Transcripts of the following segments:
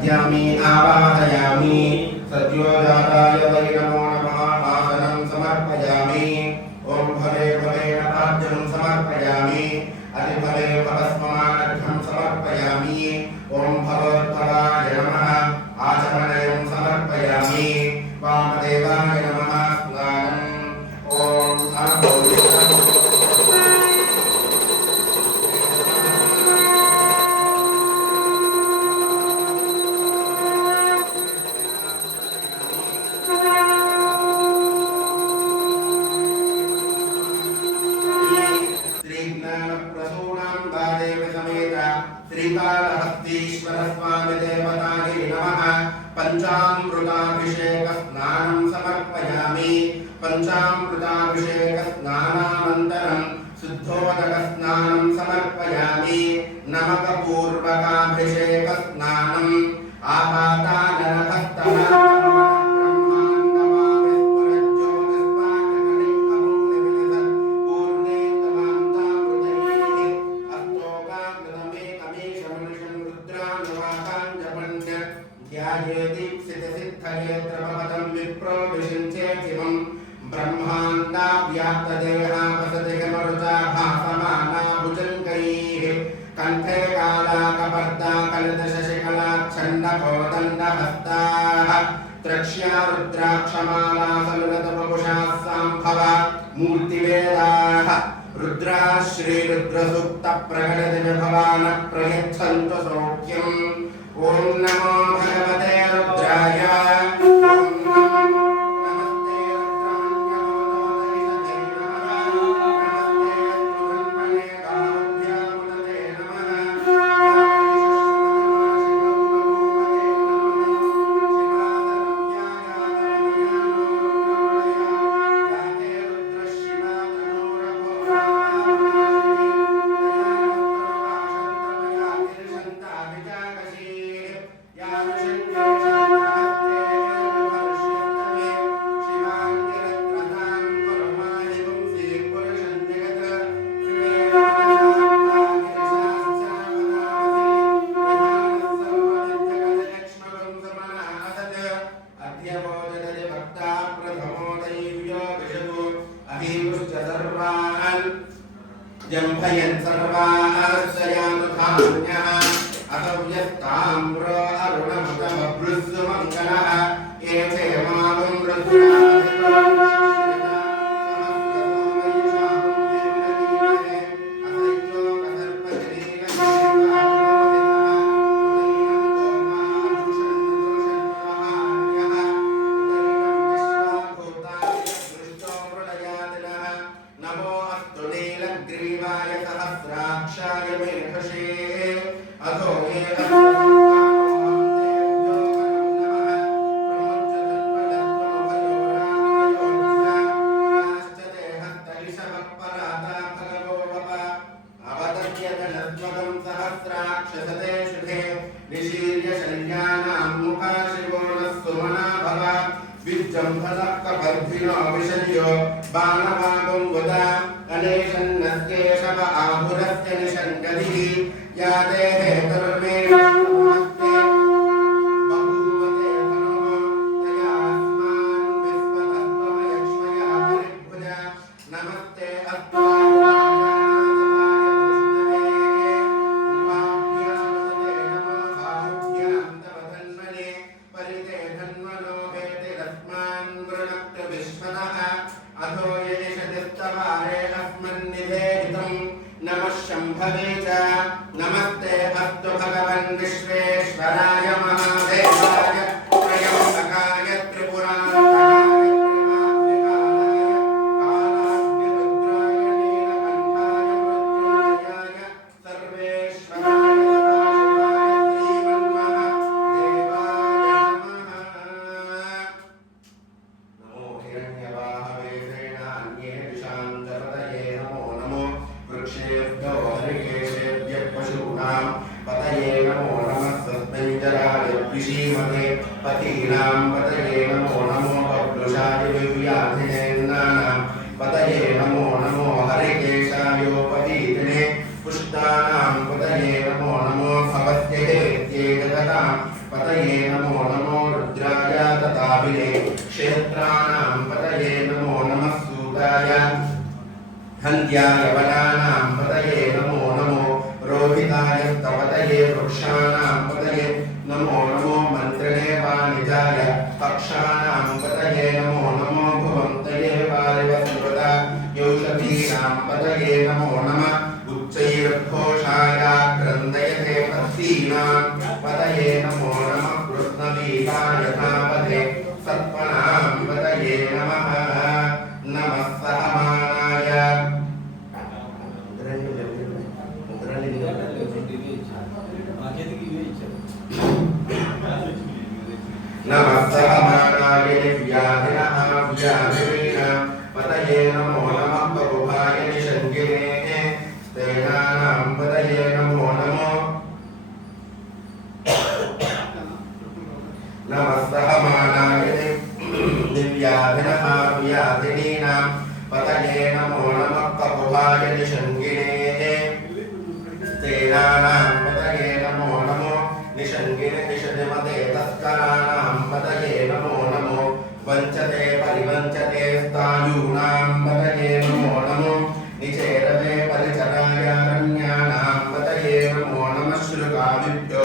दध्यामि आवाहयामि सद्योजाताय वै नमो नमः आसनं समर्पयामि ओम भवे भवेन पाद्यं समर्पयामि अतिभवे भवस्ममानघ्नं समर्पयामि ओम भवोद्भवाय नमः आचमनयं समर्पयामि वामदेवाय नमः स्नानम् ओम पंचामृताभिषेक स्नानं समर्पयामि पंचामृताभिषेक स्नानानन्तरं शुद्धोदक स्नानं समर्पयामि नमकपूर्वकाभिषेक स्नानम् आपाताननहस्तः कंठे कालाकपर्दा कलदशशिखलाच्छण्डकोदण्डहस्ताः त्रक्ष्या रुद्राक्षमाला सललितवपुषाः सांभव मूर्तिवेदाः रुद्रा श्रीरुद्रसूक्तप्रकटदिनभवान् प्रयच्छन्तु सौख्यम् ॐ नमो भगवते रुद्राय जम्भयन् सर्वाश्रयानुधान्यः अतव्यस्ताम्रो अरुणमुतमभृस्सुमङ्गलः एते मागं बाणवागं वदा अनेशन्नस्केशव आहुरस्य निषङ्गतिः या देहे धर्मे नमस्ते बभूवते धनुः तया अस्मान् विश्वतस्त्वमयक्ष्मया परिभुज नमस्ते नमस्ते अस्तु भगवन् विश्वेश्वराय महादेवाय त्रयम्बकाय त्रिपुरान्तकाय कालाग्निरुद्राय नीलकण्ठाय मृत्युञ्जयाय सर्वेश्वराय सदाशिवाय श्रीमन्महादेवाय नमः। नमो हिरण्यवाहवे सेनान्ये विशान्तपतये नमो नमो वृक्षेभ्यो हरिकेशेभ्यः पशूनां पतये नमो नमः सत्पञ्जराय विशीमते पतीनां पतये नमो नमो बभ्रुषाय विव्याधिनेन्नानां पतये नमो नमो हरिकेशायोपवीतिने पुष्टानां पतये नमो नमो भवत्येत्येततां पतये हन्त्याय वनानां पतये नमो नमो रोहिताय स्तवतये वृक्षाणां पतये नमो नमो मन्त्रिणे वाणिजाय पक्षाणां पतये नमो नमो भुवन्तये वारिवस्वदा यौषधीनां पतये नमो नमः उच्चैर्घोषाय क्रन्दयते पत्सीनां पतये नमो नमः कृष्णवीराय धावते सत्पनां पतये नमः नमः सहमानाय नमः सहमानाय व्याधिनः व्याधिनीनां पतये नमो नमः बहुभाय निषङ्गिने तेनानां पतये नमो नमो नमः सहमानाय दिव्याधिनः व्याधिनीनां पतये नमो नमः बहुभाय निषङ्गिने तेनानां पतये नमो नमो निषङ्गिने निषदिमते तस्कराणां पतये नमो नमो वञ्चते परिवञ्चते स्थायूनां पतये नमो नमो निचेतते परिचराय रण्यानां पतये नमो नमः श्रुकादिभ्यो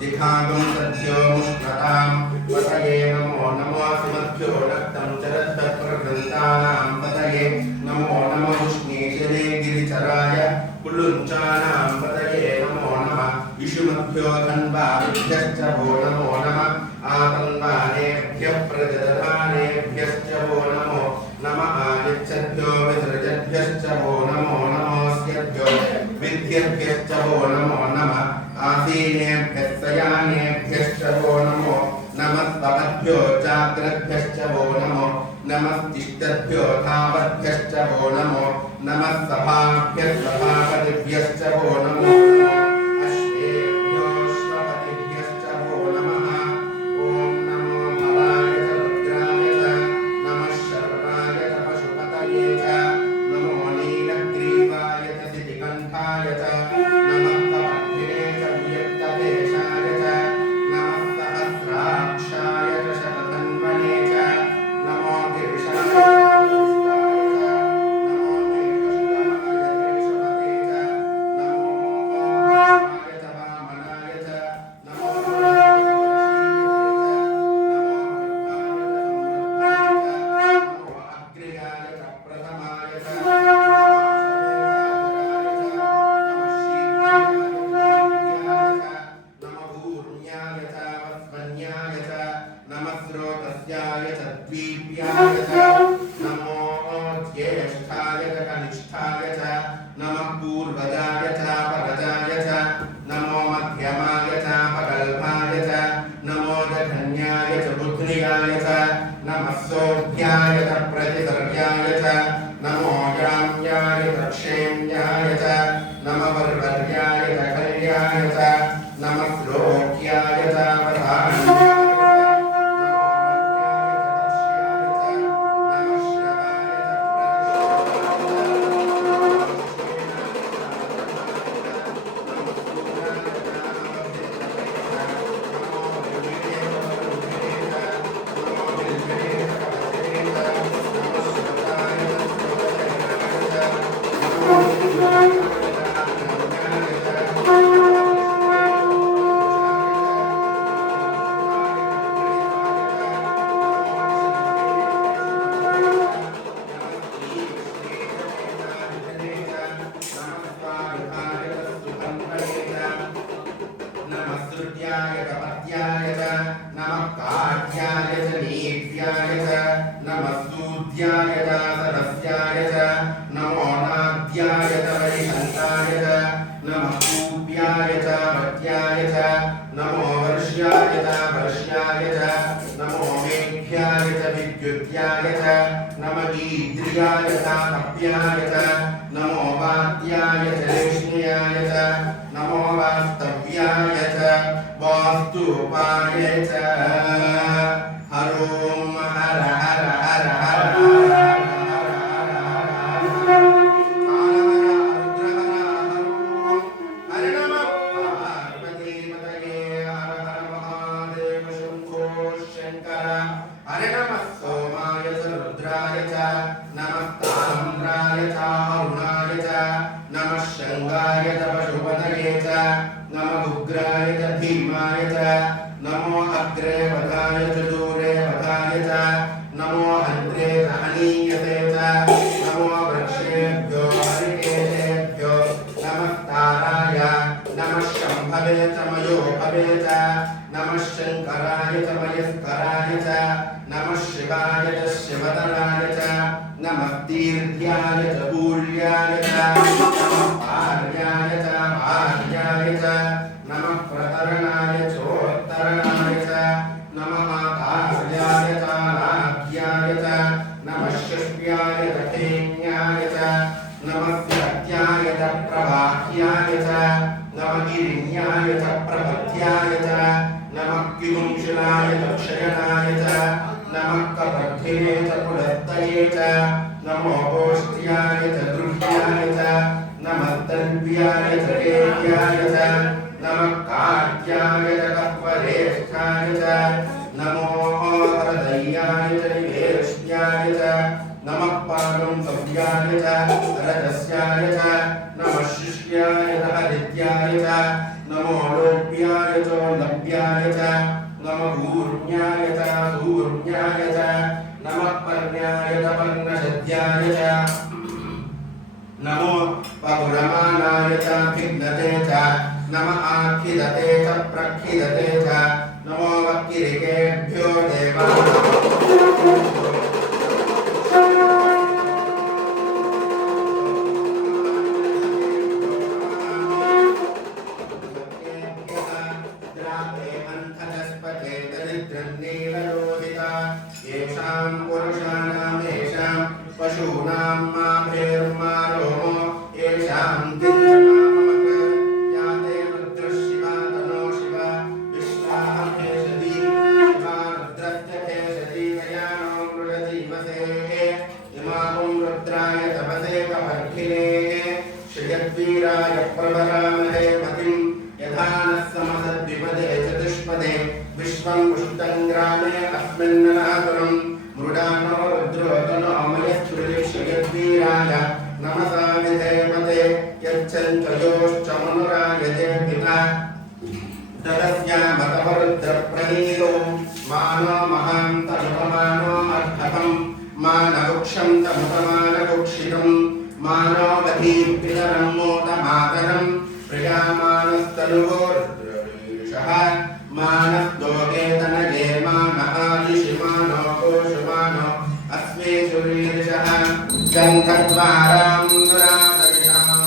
दिखागं सद्यो मुष्णतां पतये नमो नमो सुमध्यो रक्तं चरद्भप्रवृन्तानां पतये नमो नमो उष्णीशने गिरिचराय कुलुञ्चानां पतये नमो नमः विषुमध्यो धन्वाभ्यश्च वो नमो नमः आतन्वानेभ्यः प्रजदधानेभ्यश्च वो नमो नमः आनिच्छद्भ्यो विसृजद्भ्यश्च वो नमो नमोऽस्यभ्यो विद्येभ्यश्च वो नमो नमः आसीनेभ्यः शयानेभ्यश्च वो नमो नमस्पभ्यो जाग्रद्भ्यश्च वो नमो नमस्तिष्ठद्भ्यो धावद्भ्यश्च वो नमो नमः सभाभ्यः सभापतिभ्यश्च वो नमो अश्वेभ्यो श्वपतिभ्यश्च वो नमः ॐ नमो भवाय च रुद्राय च नमः शर्वाय च पशुपतये च नमो नीलग्रीवाय च सितिकण्ठाय च नमः कपर्धिने च वियक्तदेशाय च नमः सहस्राक्षाय च शतधन्वने च नमो गिरिशाय च नमो मेघश्चाय ऋषभते च नमो वामनाय च वामनाय च नमो नमो अग्र्याय च प्रथमाय च नमो भूर्ण्याय च वस्मन्याय च नमः स्रोतस्याय च द्वीप्याय च नमो ज्येष्ठाय च कनिष्ठाय च नमः पूर्वजाय च परजाय च नमो मध्यमाय च पगल्भाय च नमो जघन्याय च बुद्ध्याय च नमः सोऽध्याय च प्रतिसर्याय च नमो याम्याय च क्षेम्याय च नमः वर्वर्याय च कल्याय च नमः श्लोक्याय च वधान्याय च नमस्कृत्याय कपत्याय च नमः काढ्याय च नीत्याय च नमः सूद्याय च सरस्याय च नमो नाद्याय च वैशन्ताय च नमः पूप्याय च वट्याय च नमो वर्ष्याय च वर्ष्याय च नमो मेघ्याय च विद्युत्याय च नमः ईद्रियाय च कप्याय च नमो वाद्याय च रेष्ण्याय च नमो वास्तव्याय च वास्तुपाय च हरोम हर हर हर हर हरे नमः सोमाय च रुद्राय च नमः ताम्राय च शङ्कराय च मयस्कराय च नमः शिवाय च शिवतराय च नमः तीर्थ्याय च पूर्याय च नमः पार्याय च भार्याय च नमः प्रतरणाय चोत्तरणाय च नमः आकार्याय च नाद्याय च नमः शिष्याय च धेन्याय च नमः सत्याय च प्रभाह्याय च नमः गिरिण्याय च प्रपथ्याय च नमः किमुंशिलाय च क्षयनाय च नमः कपर्धिने च पुलत्तये च नमो गोष्ठ्याय च गृह्याय च नमः तन्व्याय च देव्याय च नमः काट्याय च कह्वरेष्ठाय च नमो हृदयाय च निवेश्याय च नमः पादं सव्याय च रजस्याय च नमः शिष्याय च हरिद्याय च नमो लोप्याय च लभ्याय च नमः कूर्म्याय च सूर्म्याय च नमः पर्ण्याय च पर्णशद्याय च नमो पपुरमानाय च भिघ्नते च नमः आखिदते च प्रखिदते च नमो वक्किरिकेभ्यो देवानां पशूनां माभेर्मारोमो येषां तिञ्चकाममक याते रुद्रशिवा तनो शिवा विश्वाहमेषदी शिवा रुद्रस्य भेषदी गयानो मृगजीवसे इमां रुद्राय तपसे कपर्धिने श्रियद्वीराय प्रवरामहे मतिं यथा नः समसद्विपदे चतुष्पदे विश्वं पुष्टङ्ग्रामे अस्मिन्ननातुरम् मृडानो रुद्रोतनो अमयस्त्रिलिक्षयद्वीराय नमसा विधेमते यच्छन्तयोश्च मनुरायते पिता तदस्यामतमरुद्रप्रणीतो मानो महान्तमुपमानो अर्धकम् मानवुक्षं तमुपमानकुक्षितम् मानो वधीपितरं मोदमातरम् प्रियामानस्तनुवोरुद्रवीषः मानस्तोके तनये मानहादिशिमानो कोशमानो अस्मे सुरीर्षः गन्धद्वारां दुरादरिणां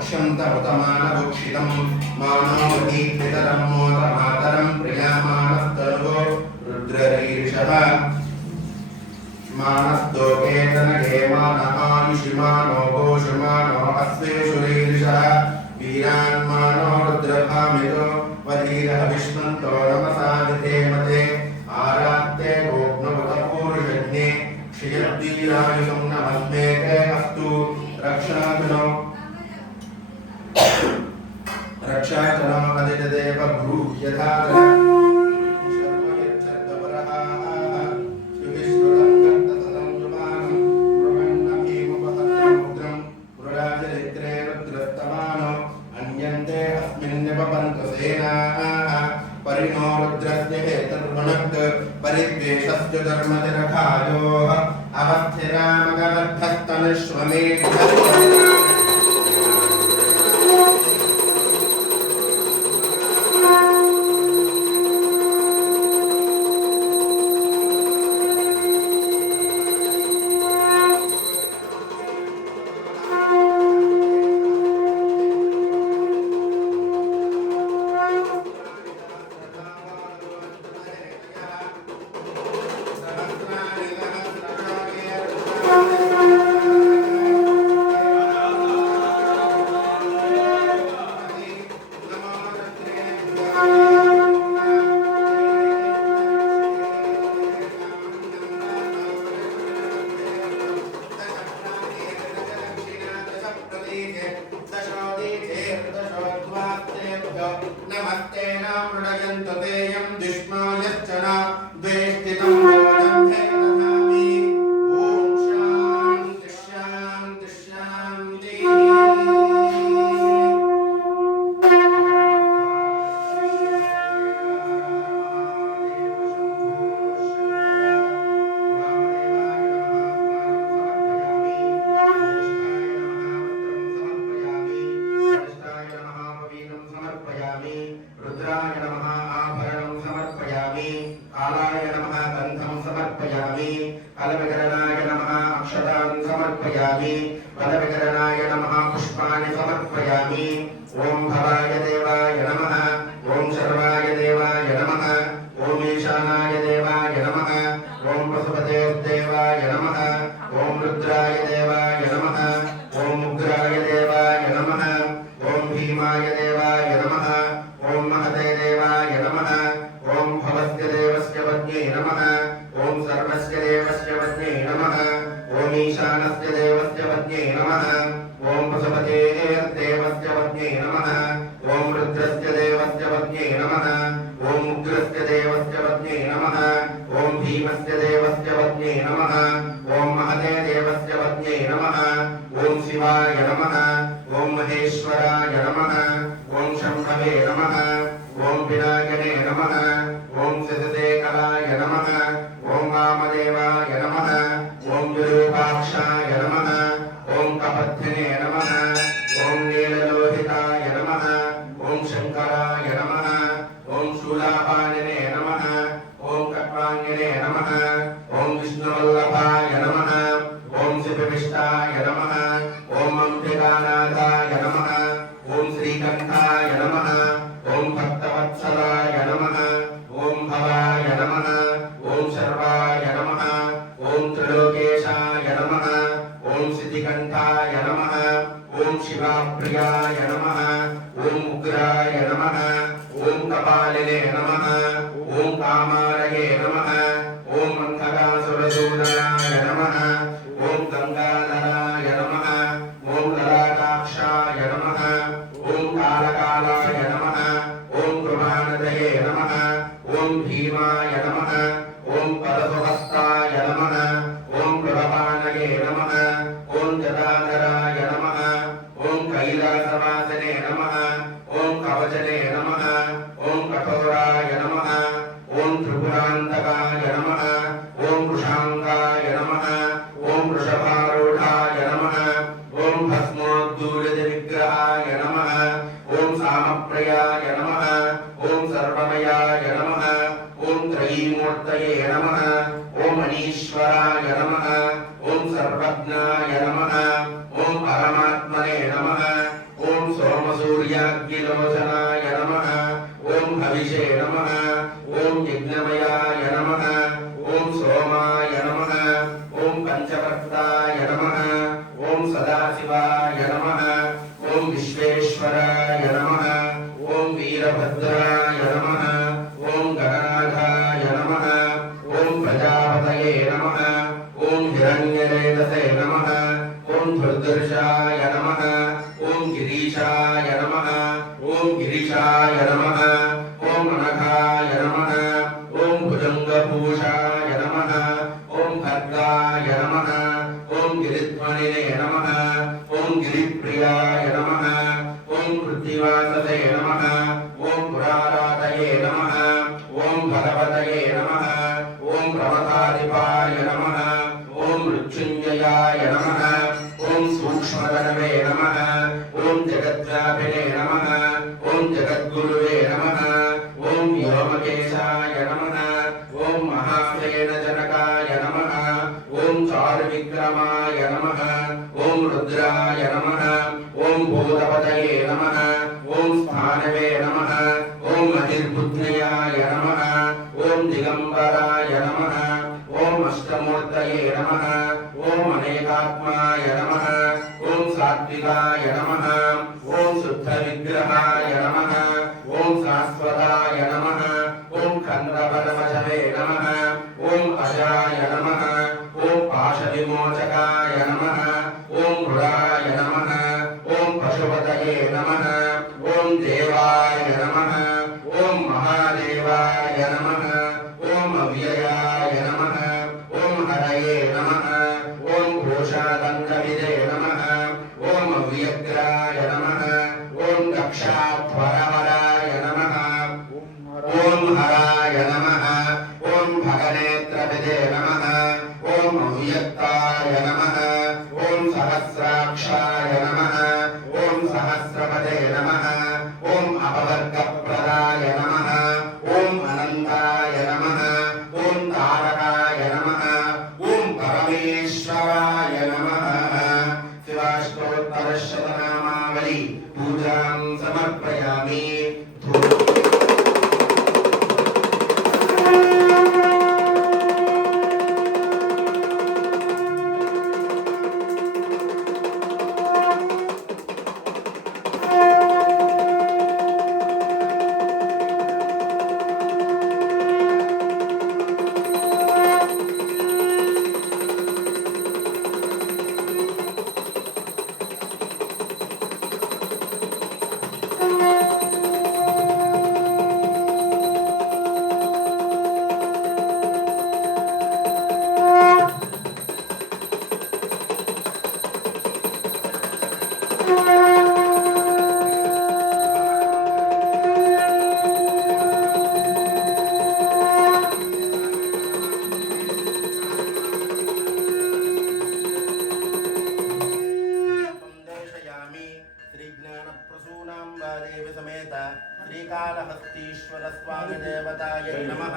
भक्ष्यन्त उतमानभुक्षितं मानोमती पितरं मोदमातरं प्रियामानस्तनुगो रुद्ररीरिषः मानस्तोकेतनगे मानहायुषिमानो घोषमानो अस्वेषुरीरिषः वीरान्मानो रुद्रभामितो वधीरः विष्णुन्तो नमसा विधेमते आरात्ते गोप्नवतपूर्षज्ञे क्षयद्वीरायुषं नमस्मेते अस्तु रक्षातनो अदितदेव गुरु यथा परिणो रुद्रस्य हेतुर्गुणक् परिद्वेषस्य धर्मतिरखायोः अवस्थिरामगवद्धस्तनुष्वमेध नमस्ते न मृडयन्तु तेयं दुष्मायश्च न द्वेष्टितं भोजं हे दधामि ॐ शान्ति शान्ति शान्ति रुद्राय नमः आभरणं समर्पयामि कालाय नमः गन्धं समर्पयामि कलविकरणाय नमः अक्षतान् समर्पयामि बलविकरणाय नमः पुष्पाणि समर्पयामि ॐ भवाय देवाय नमः ॐ सर्वाय देवाय नमः ॐ ईशानाय देवाय नमः ॐ पशुपतेर्देवाय नमः ॐ रुद्राय देवाय नमः ॐ उग्राय देवाय नमः ॐ भीमाय देवाय नमः ॐ महते देवाय नमः ॐ भवस्य देवस्य पत्न्यै नमः ॐ सर्वस्य देवस्य पत्न्यै नमः ॐ ईशानस्य देवस्य पत्न्यै नमः ॐ पशुपतेर्देवस्य पत्न्यै नमः ॐ रुद्रस्य देवस्य पत्न्यै नमः ॐ उग्रस्य देवस्य पत्न्यै नमः ॐ भीमस्य देवस्य पत्न्यै नमः ॐ महते देवस्य पत्न्यै नमः ॐ शिवाय नमः ॐ महेश्वराय नमः ॐ शम्भवे नमः ॐ विनायकने नमः ॐ सिद्धदेकलाय नमः ॐ वामदेवाय नमः ॐ विरूपाक्षाय नमः ॐ कपत्थिने नमः ॐ नीललोहिताय नमः ॐ शङ्कराय नमः ॐ शूलापाणिने नमः ॐ कट्वाङ्गिने नमः ॐ विष्णुवल्लभाय नमः ॐ शिवविष्टाय नमः ॐ अम्बिकानाथाय नमः ॐ श्रीकण्ठाय नमः ॐ भक्तवत्सलाय नमः ॐ भवाय नमः ॐ शर्वाय नमः ॐ त्रिलोकेशाय नमः ॐ सिद्धिकण्ठाय नमः ॐ शिवाप्रियाय नमः ॐ उग्राय नमः ॐ कपालिने नमः ॐ कामालये नमः ॐ मन्थकासुरसूदनाय नमः ॐ गङ्गाधराय नमः ॐ ललाटाक्षाय नमः ॐ कालकालाय नमः ॐ कृपानदये नमः ॐ भीमाय नमः ॐ परशुहस्ताय नमः ॐ कृपानये नमः ॐ जटाधराय नमः ॐ कैलासवासने नमः ॐ कवचने नमः ॐ कठोराय नमः ॐ त्रिपुरान्तकाय नमः ॐ वृषाङ्गाय नमः ॐ वृषभारूढाय नमः ॐ भस्मोद्धूलितविग्रहाय नमः ॐ सामप्रियाय नमः ॐ सर्वमयाय नमः ॐ त्रयीमूर्तये नमः ॐ अनीश्वराय नमः ॐ सर्वज्ञाय नमः ॐ परमात्मने नमः ॐ सूर्याग्निलोचनाय नमः ओम हविषे नमः ओम यज्ञमयाय नमः ओम सोमाय नमः ओम पंचवक्त्राय नमः ओम सदाशिवाय नमः ओम विश्वेश्वराय नमः ओम वीरभद्राय नमः ओम गणनाथाय नमः ओम प्रजापतये नमः ओम हिरण्यरेतसे नमः ओम दुर्दर्शाय नमः ओम गिरीशाय नमः ओम गिरीशाय नमः ओम अनघाय नमः ओम भुजंगभूषाय नमः ओम खड्गाय नमः ओम गिरिध्वनिने नमः ओम गिरिप्रियाय नमः ओम पृथ्वीवाससे नमः ओम पुरारातये नमः ओम भगवतये नमः ओम प्रमथाधिपाय नमः ओम मृत्युंजयाय नमः ओम सूक्ष्मतनवे नमः ओम जगद्व्यापिने नमः ओम जगद्गुरुवे नमः ओम व्योमकेशाय नमः ओम महासेनजनकाय नमः ओम चारुविक्रमाय नमः ओम रुद्राय नमः ओम भूतपतये नमः ओम स्थानवे नमः ओम महिर्बुद्ध्याय नमः ओम दिगंबराय नमः ओम अष्टमूर्तये नमः ओम अनेकात्माय नमः ओम सात्विकाय नमः ओम शुद्धविग्रहाय नमः ओम शाश्वताय नमः ओम खंडपरमशवे नमः ओम अजाय नमः ओम पाशविमोचकाय नमः ओम मृडाय नमः ओम पशुपतये नमः ओम देवाय नमः ओम महादेवाय नमः ओम अव्ययाय नमः ओम हरये नमः ओम घोषादण्डविदे नमः ओम अव्यग्राय नमः ओम दक्षाध्वरवराय नमः ओम हराय नमः ओम भगनेत्रविदे नमः ओम अव्यक्ताय नमः ओम सहस्राक्षाय नमः ओम सहस्रपदे नमः ओम अपवर्गप्रदाय नमः ओम अनन्ताय नमः ओम तारकाय नमः ओम परमेश्वराय नमः शिवाष्टोत्तरशतनामावली पूजां समर्पयामि। देवी समेत श्रीकालहस्तीश्वर स्वामी देवताय नमः।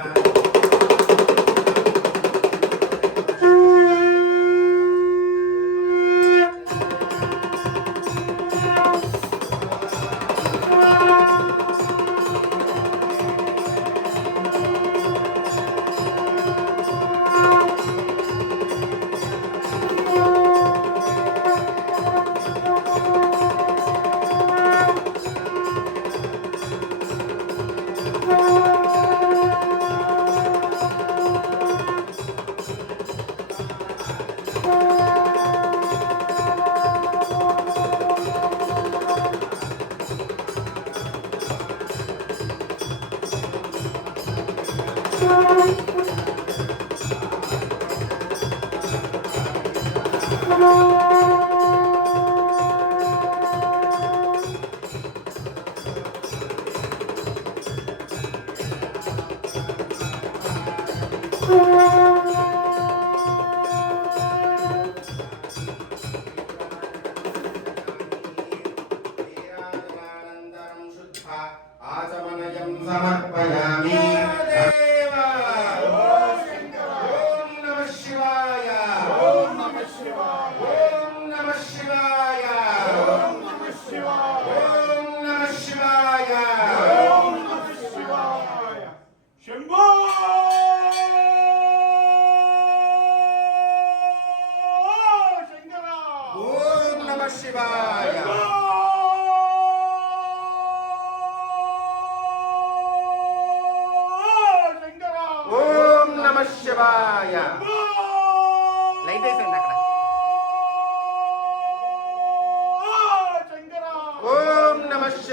आचमनयं समर्पयामि।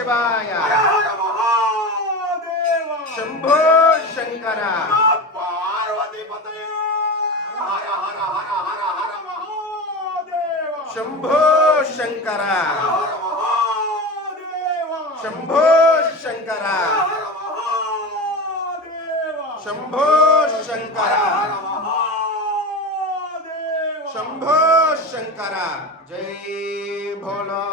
ಶಿವಾಯ. ಹರ ಹರ ಮಹಾದೇವ. ಶಂಭೋ ಶಂಕರ. ಪಾರ್ವತಿ ಪತಯೇ. ಹರ ಹರ ಹರ ಹರ ಹರ ಮಹಾದೇವ. ಶಂಭೋ ಶಂಕರ. ಹರ ಮಹಾದೇವ. ಶಂಭೋ ಶಂಕರ. ಹರ ಮಹಾದೇವ. ಶಂಭೋ ಶಂಕರ. ಶಂಭೋ ಶಂಕರ. ಜೈ ಭೋಲೋ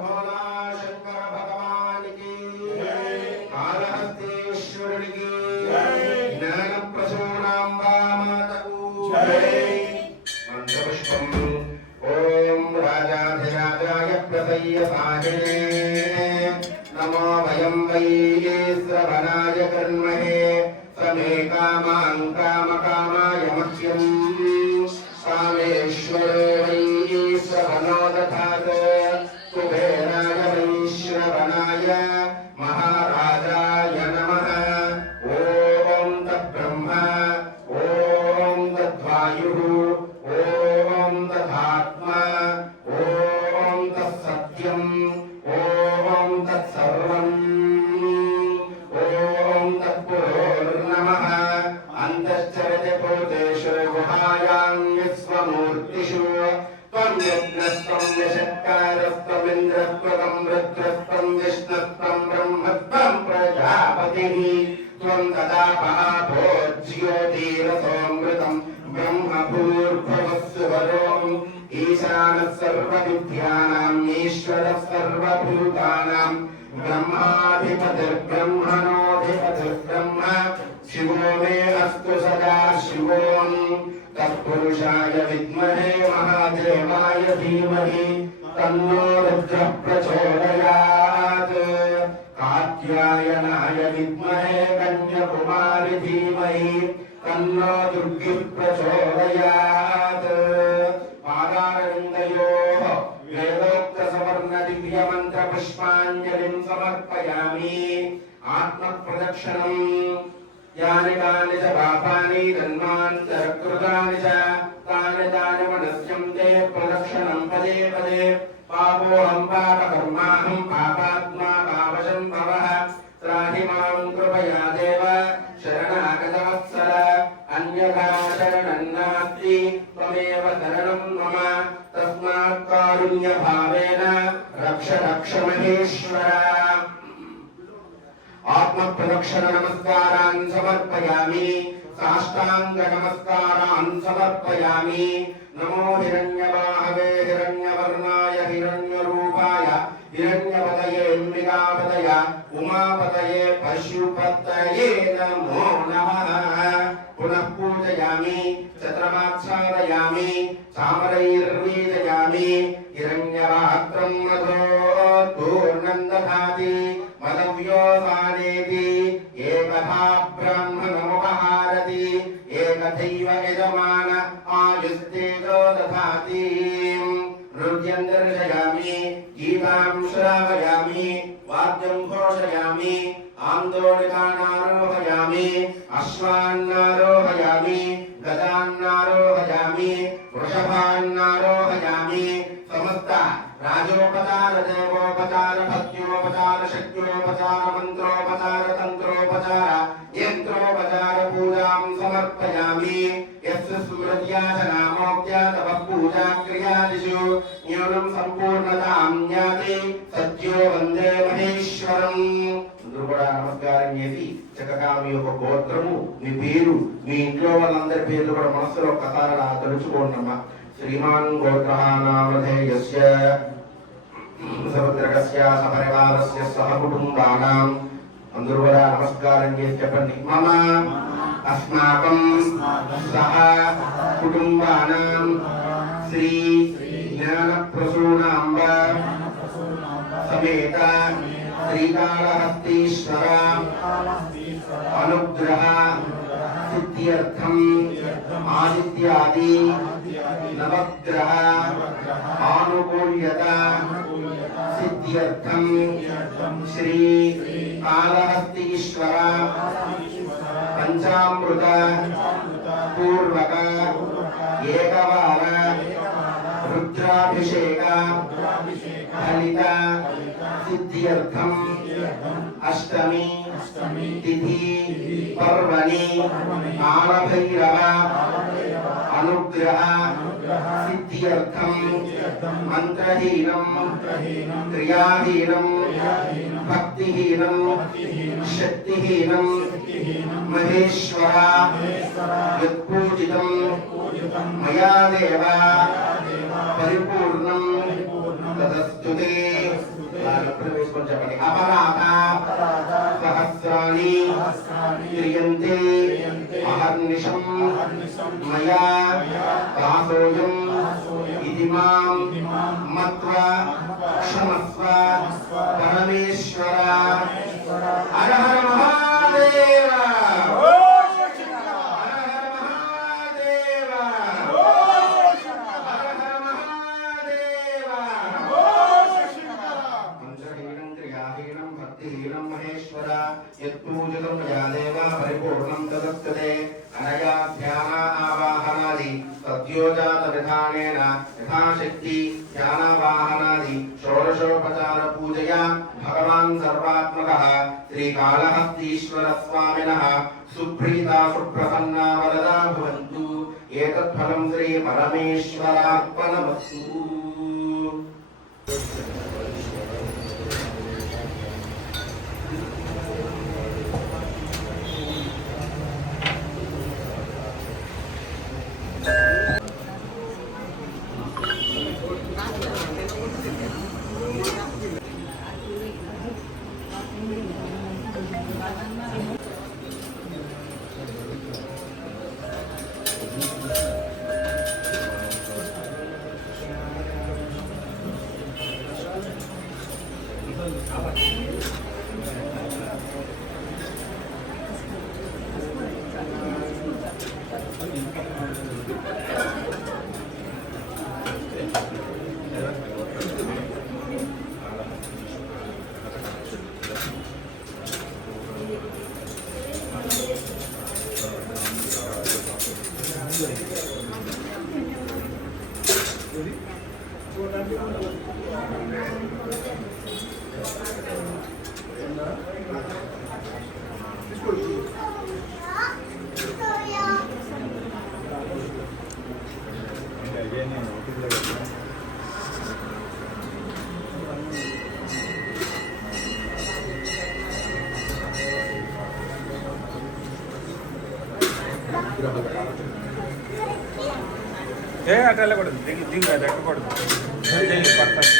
ಭೋಲಾ ಶಂಕರ ಭಗವಾನ್ ಕಿ ಜೈ. ಕಾಳಹಸ್ತೇಶ್ವರ ಕಿ ಜೈ. ಜ್ಞಾನ ಪ್ರಸೂನಾಂಬಾ ಮಾತಕು ಜೈ. ಮಂತ್ರಪುಷ್ಪಂ. ಓಂ ರಾಜಾಧಿರಾಜಾಯ ಪ್ರಸಯ್ಯಸಾಹಿನೇ ನಮೋ ವಯಂ ವೈ ಶ್ರವಣಾಯ ಕರ್ಮಹೇ ಸमे कामां कामकामाय मह्यं कामेश्वरो वै श्रवणो दधात कुबेराय वै श्रवणाय महाराजाय नमः। ॐ तद्ब्रह्मा ॐ तद्वायुः ॐ तदात्मा ॐ तत्सत्यम् ॐ तत्सर्वम् अंतश्चरते भूतेषु गुहायां विश्वमूर्तिषु त्वं यज्ञस्त्वं यशत्कारस्त्वं इन्द्रस्त्वं रुद्रस्त्वं विष्णुस्त्वं ब्रह्मस्त्वं प्रजापतिः त्वं तदापः ज्योतिरसोऽमृतं ब्रह्मभूर्भुवस्सुवरोम् ईशानः सर्वविद्यानाम् ईश्वरः सर्वभूतानां ब्रह्माधिपतिर्ब्रह्मणोऽधिपतिर्ब्रह्म शिवो मे अस्तु सदा शिवोऽं तत्पुरुषाय विद्महे महादेवाय धीमहि तन्नो रुद्रः प्रचोदयात्। कात्यायनाय विद्महे कन्याकुमारी धीमहि तन्नो दुर्गिः प्रचोदयात्। पादारविन्दयोः वेदोक्तसवर्णदिव्यमन्त्रपुष्पाञ्जलिं समर्पयामि। आत्मप्रदक्षिणम् यानि कानि च पापानि जन्मान्तरकृतानि च तानि तानि मनस्यन्ते प्रदक्षिणं पदे पदे। पापोऽहं पापकर्माहं पापात्मा पापसम्भवः त्राहि मां कृपया देव शरणागतवत्सल अन्यथा शरणं नास्ति त्वमेव शरणं मम तस्मात् कारुण्यभावेन रक्ष रक्ष महेश्वर। आत्म प्रदक्षिण नमस्कारान् समर्पयामि। साष्टांग नमस्कारान् समर्पयामि। नमो हिरण्यवाहवे हिरण्यवर्णाय हिरण्यरूपाय हिरण्यपतये अम्बिकापतय उमापतये पशुपतये नमो नमः। पुनः पूजयामि छत्रमाच्छादयामि चामरैर्वीजयामि। हिरण्यवाहत्रं मधोर्पूर्णं दधाति मदव्योसानेति एकथा ब्रह्मणमुपहारति एकथैव यजमान आयुस्तेजो दधाति। नृत्यं दर्शयामि गीतां श्रावयामि वाद्यं घोषयामि आन्दोलिकानारोहयामि अश्वान्नारोहयामि गजान्नारोहयामि वृषभान्नारोहयामि। समस्त राजोपचार देवोपचार भक्त्योपचार शक्योपचार मंत्रोपचार तंत्रोपचार यंत्रोपचार पूजां समर्पयामि। यस्य स्मृत्या च नामोक्त्या तव पूजा क्रियादिषु न्यूनं संपूर्णतां ज्ञाति सत्यो वन्दे महेश्वरम्। అందరూ కూడా నమస్కారం చేసి చక్కగా మీ యొక్క గోత్రము మీ పేరు మీ ఇంట్లో వాళ్ళందరి పేర్లు కూడా మనసులో ఒకసారి అలా తలుచుకోండమ్మా। श्रीमान गोत्रः नामधेयस्य समुद्रकस्य सपरिवारस्य सहकुटुम्बानाम् అందరూ కూడా నమస్కారం చేసి చెప్పండి। మమ अस्माकं सह कुटुम्बानां श्री ज्ञानप्रसूनाम्ब समेत श्रीकाళहस्तीश्वर अनुग्रह सिद्ध्यर्थम आदित्यादि नवग्रह आनुकूल्यता सिद्ध्यर्थम श्री काళहस्तीश्वर पंचामृत पूर्वक एकवार रुद्राभिषेक फलित सिद्ध्यर्थम अष्टमी तिथि पर्वणि कालभैरव अनुग्रह सिद्ध्यर्थम मंत्रहीनम क्रियाहीनम भक्तिहीनम शक्तिहीनम महेश्वर यत्पूजितं मया देव परिपूर्णं तदस्तुते अपराध सहस्राणि क्रियन्ते अहर्निशं मया दासोऽयं इति मां मत्वा क्षमस्व परमेश्वर। हर हर महादेव। यत्पूजितं मया देव परिपूर्णं तदस्तुते। अनया ध्यान आवाहनादि सद्योजातविधानेन यथाशक्ति ध्यानावाहनादि षोडशोपचार पूजया भगवान् सर्वात्मकः श्रीकालहस्तीश्वरस्वामिनः सुप्रीता सुप्रसन्ना वरदा भवन्तु। एतत्फलं श्रीपरमेश्वरार्पणमस्तु। అట్లా వెళ్ళకూడదు దింగ్ అది ఎక్కకూడదు పడతారు